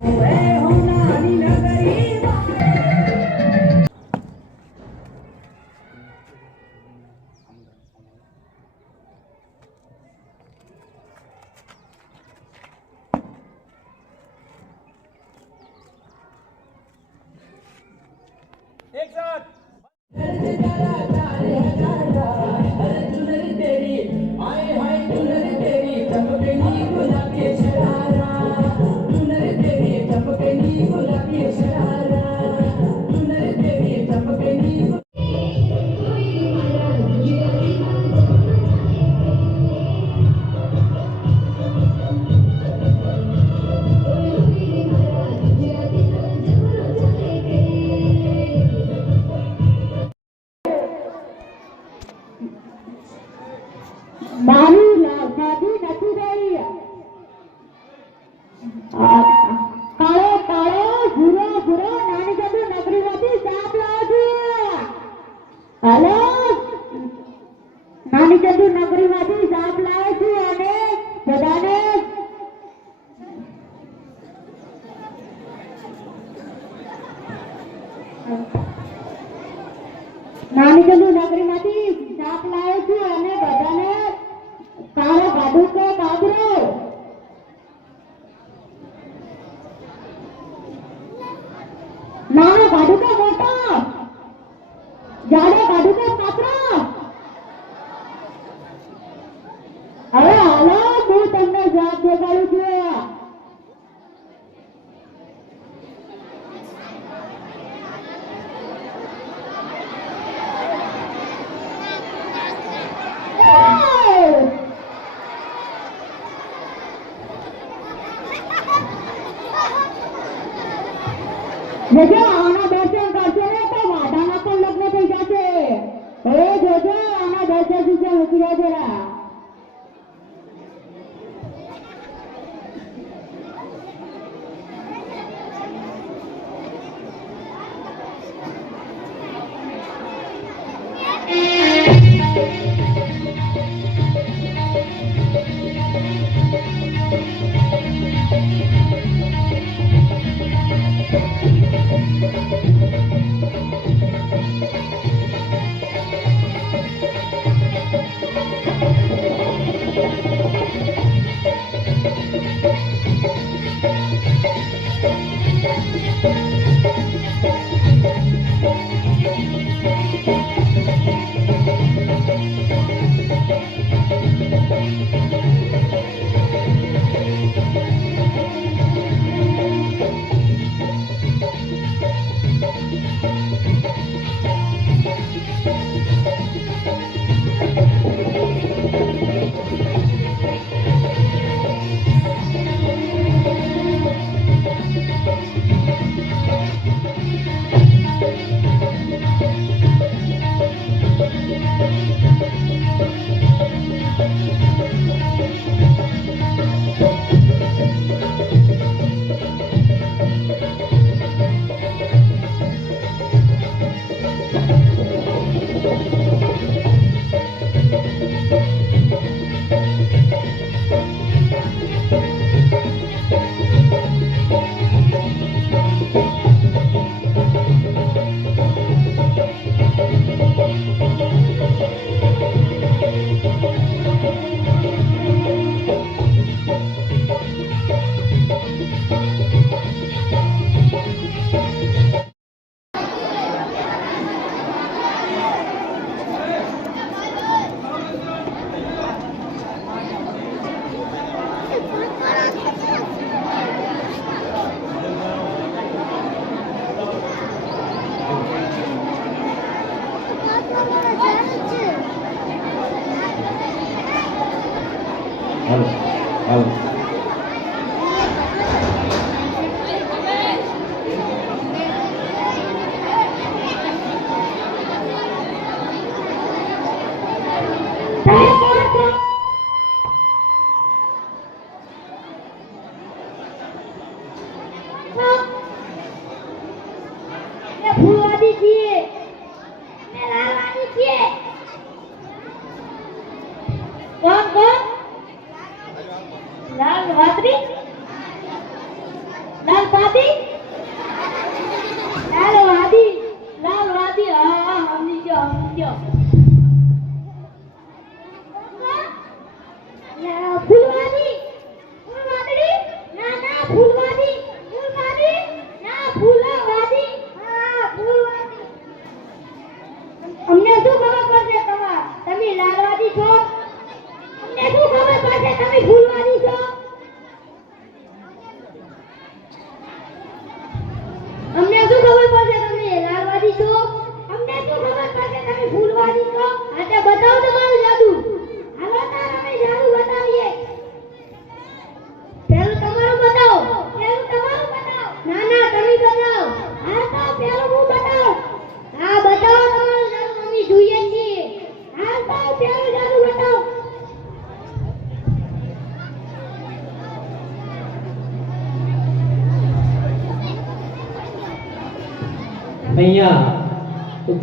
Amen. આના દર્શન કરશે ને તો વાધાના પણ લગ્ન થઈ જશે. એ જોજો, આના દસ હજાર રૂપિયા મૂકી રહ્યા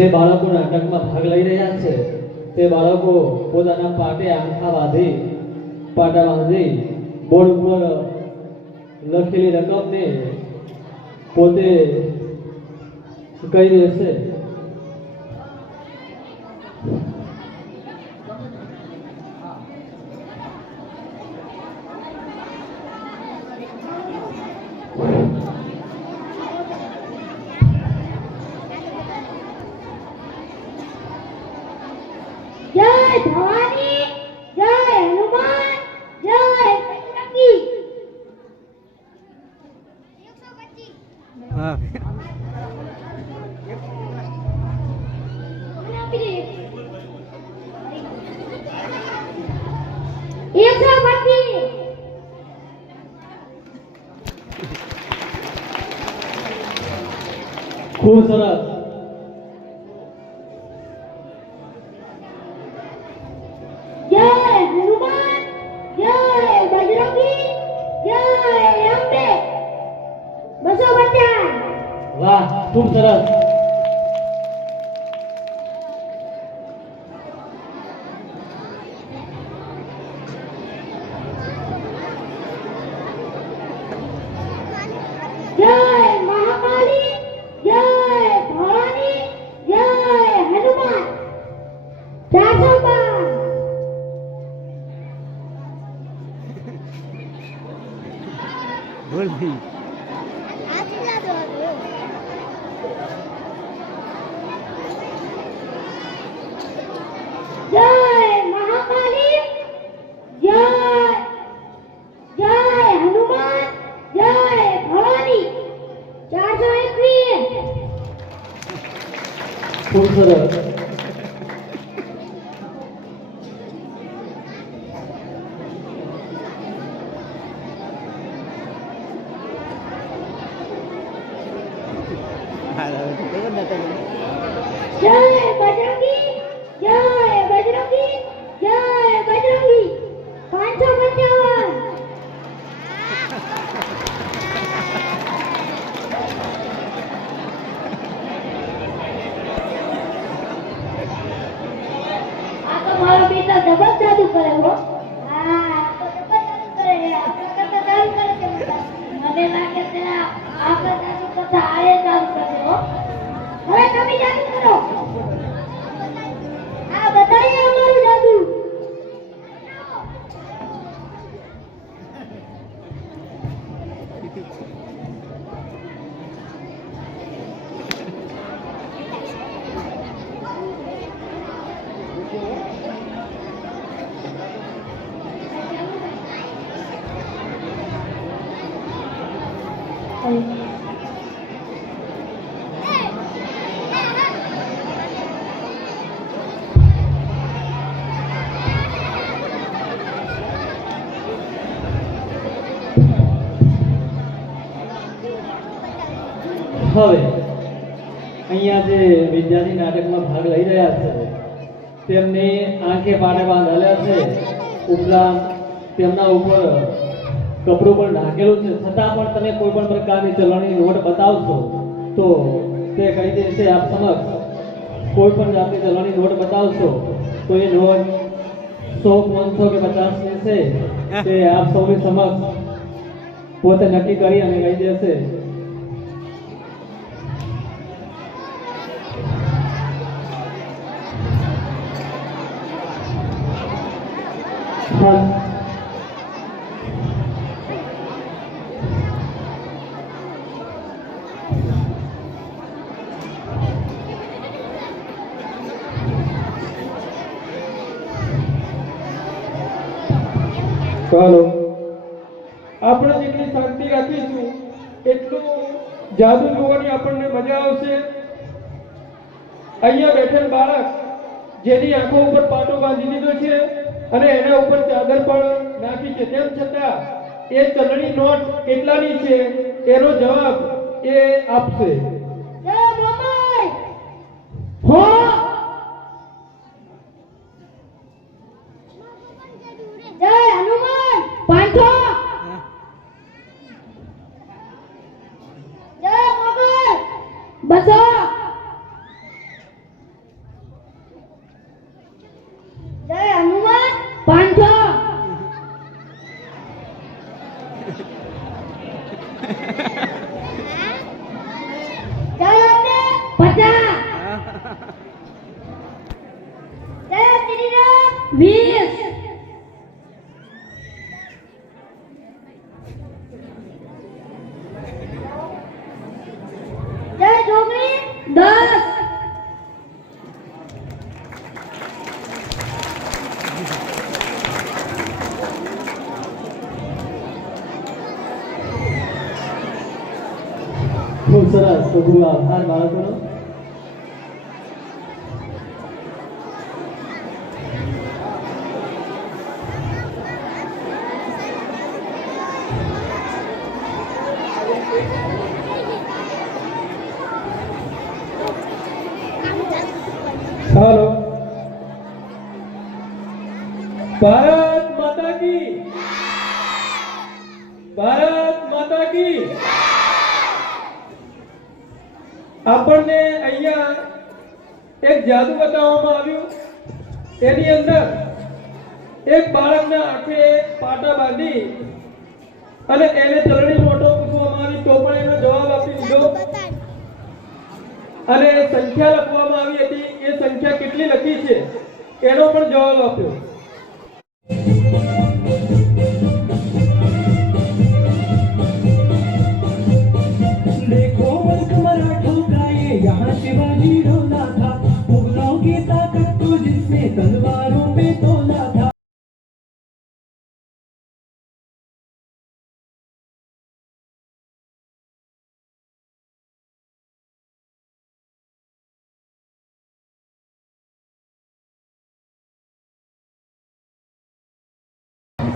જે બાળકો નાટકમાં ભાગ લઈ રહ્યા છે, તે બાળકો પોતાના પાટે આંખા બાંધી, પાટા બાંધી, બોર્ડ ઉપર લખેલી રકમને પોતે કહી દેશે એકસો પચીસ હાલ હવે તો કેવો અહીંયા જે વિદ્યાર્થી નાટકમાં ભાગ લઈ રહ્યા છે, તેમને આંખે પાડે બાંધાલ્યા છે, ઉપરાંત તેમના ઉપર કપડું પણ ઢાંકેલું છે. છતાં પણ તમે કોઈ પણ પ્રકારની ચલણી નોટ બતાવશો, તો તે કહી દેશે આપ સમક્ષ, કોઈ પણ જાતની ચલણી નોટ બતાવશો, તો એ નોટ સો પાંચસો કે પચાસ લેશે, તે આપ સૌની સમક્ષ પોતે નક્કી કરી અને કહી દેશે. સ્થળ ચાલો. આપણે જેટલી શાંતિ રાખીશું, એટલું જાદુ જોવાની આપણને મજા આવશે. અહીંયા બેઠેલ બાળક જેની આંખો ઉપર પાટો બાંધી દીધો છે અને એના ઉપર ચાદર પણ નાખી છે. તેમ છતાં એ ચલણી નોટ કેટલાની છે? એનો જવાબ એ આપશે. પાંચસો! ખૂબ સરસ તો ખૂબ આભાર બાળકોનો. આપણને અહીંયા એક જાદુ બતાવવામાં આવ્યું. એની અંદર એક બાળકના આંખે પાટા બાંધી અને એને ચલણી મોટો પૂછવામાં આવી. તો પણ એનો જવાબ આપી દીધો. અને સંખ્યા લખવામાં આવી હતી. એ સંખ્યા કેટલી લખી છે? એનો પણ જવાબ આપ્યો. तलवारों पे तोला था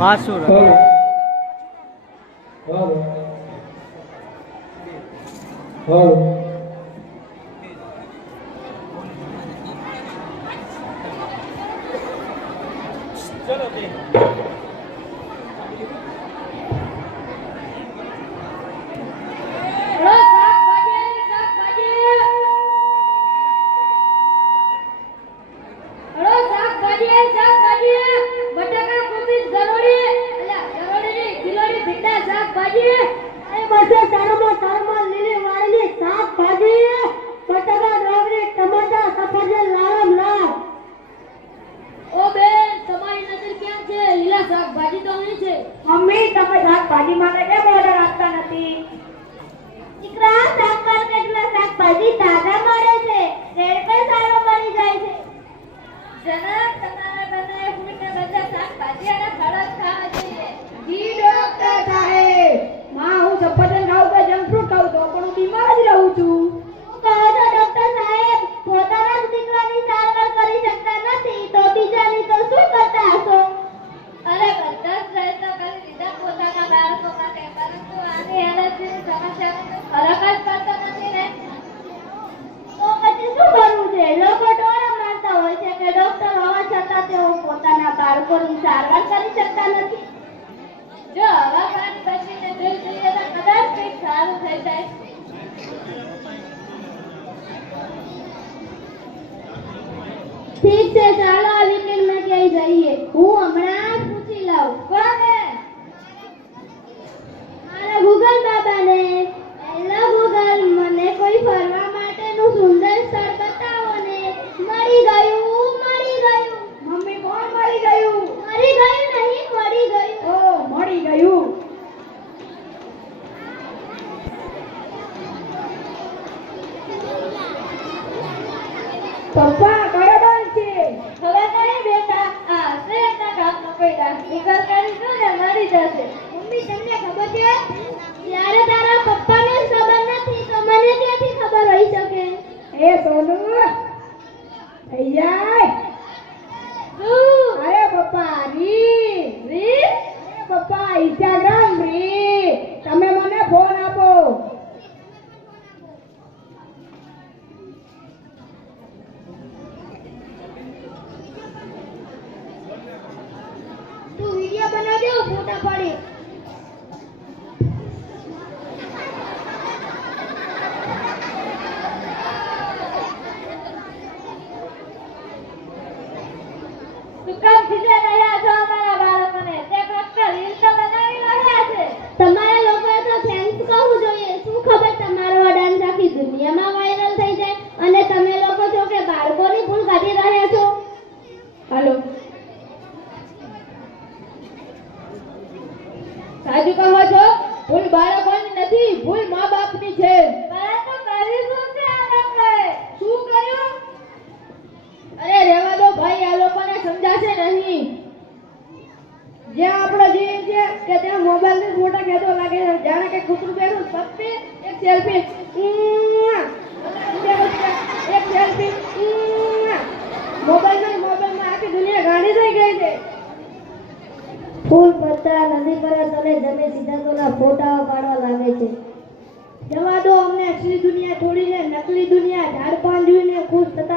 Basur hello hello Já não tem.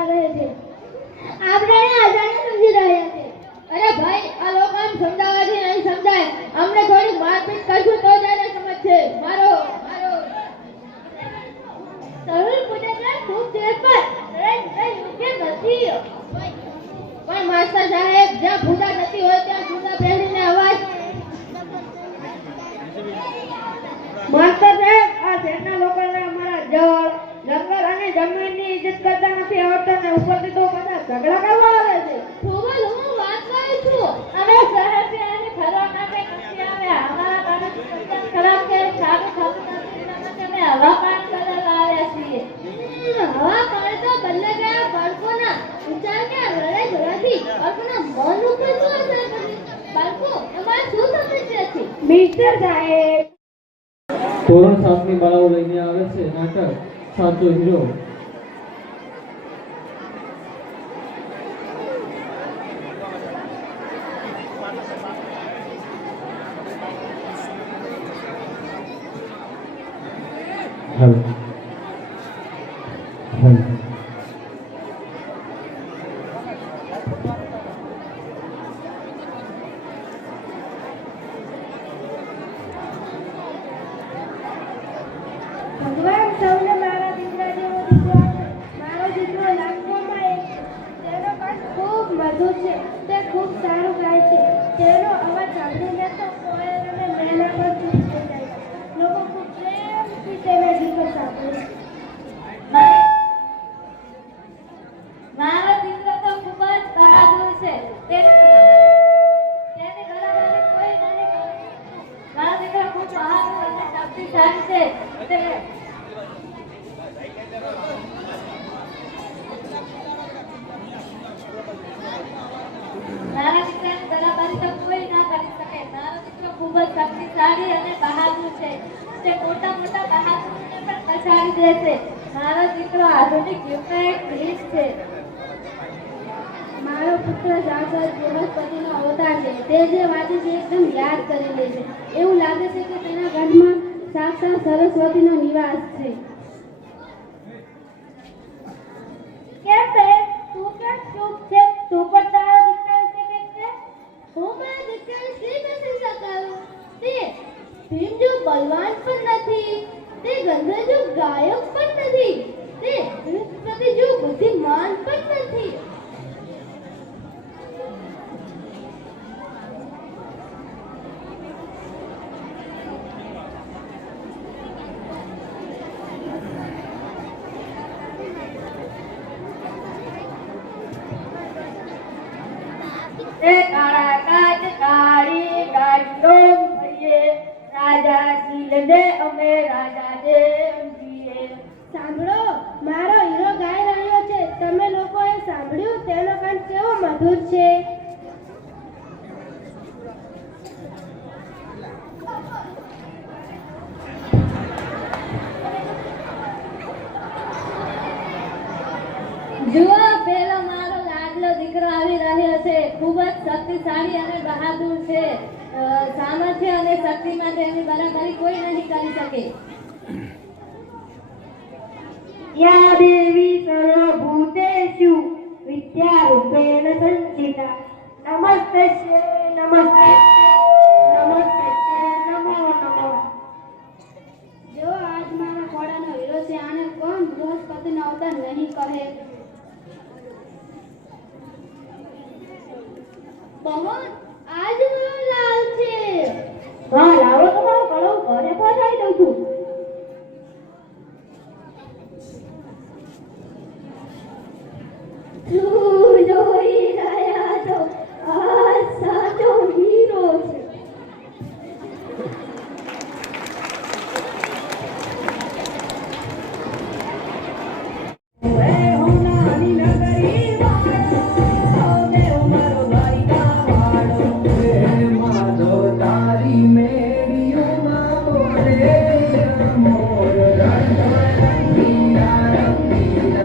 રહે છે. આપણે મિસ્ટર સાહેબ ધોરણ સાતની બાળાઓ લઈને આવે છે નાટક સાચો હીરો. બહારી અને બહાદુર છે. તે મોટા મોટા બહાદુરને પણ પછાડી દેશે મારો દીકરો આધુનિક યુગમાં એક ભેટ છે. મારો પુત્ર જાગર બૃહસ્પતિનો અવતાર છે. તે જે વાંચે છે એકદમ યાદ કરી લે છે. એવું લાગે છે કે તેના ઘરમાં સાક્ષાત સરસ્વતીનો નિવાસ છે. Eu sou o Pedrinho. શક્તિશાળી અને બહાદુર છે. સામર્થ્ય અને શક્તિમાં તેમની બરાબરી કોઈ નહીં કરી શકે. યા દેવી સર્વભૂતેષુ વિદ્યા રૂપેણ સંચિતા. નમસ્તે પવન આજ લાલ છે. વાહ લાવો તમારો કળો ઘરે પહોંચાડી દઉં છું.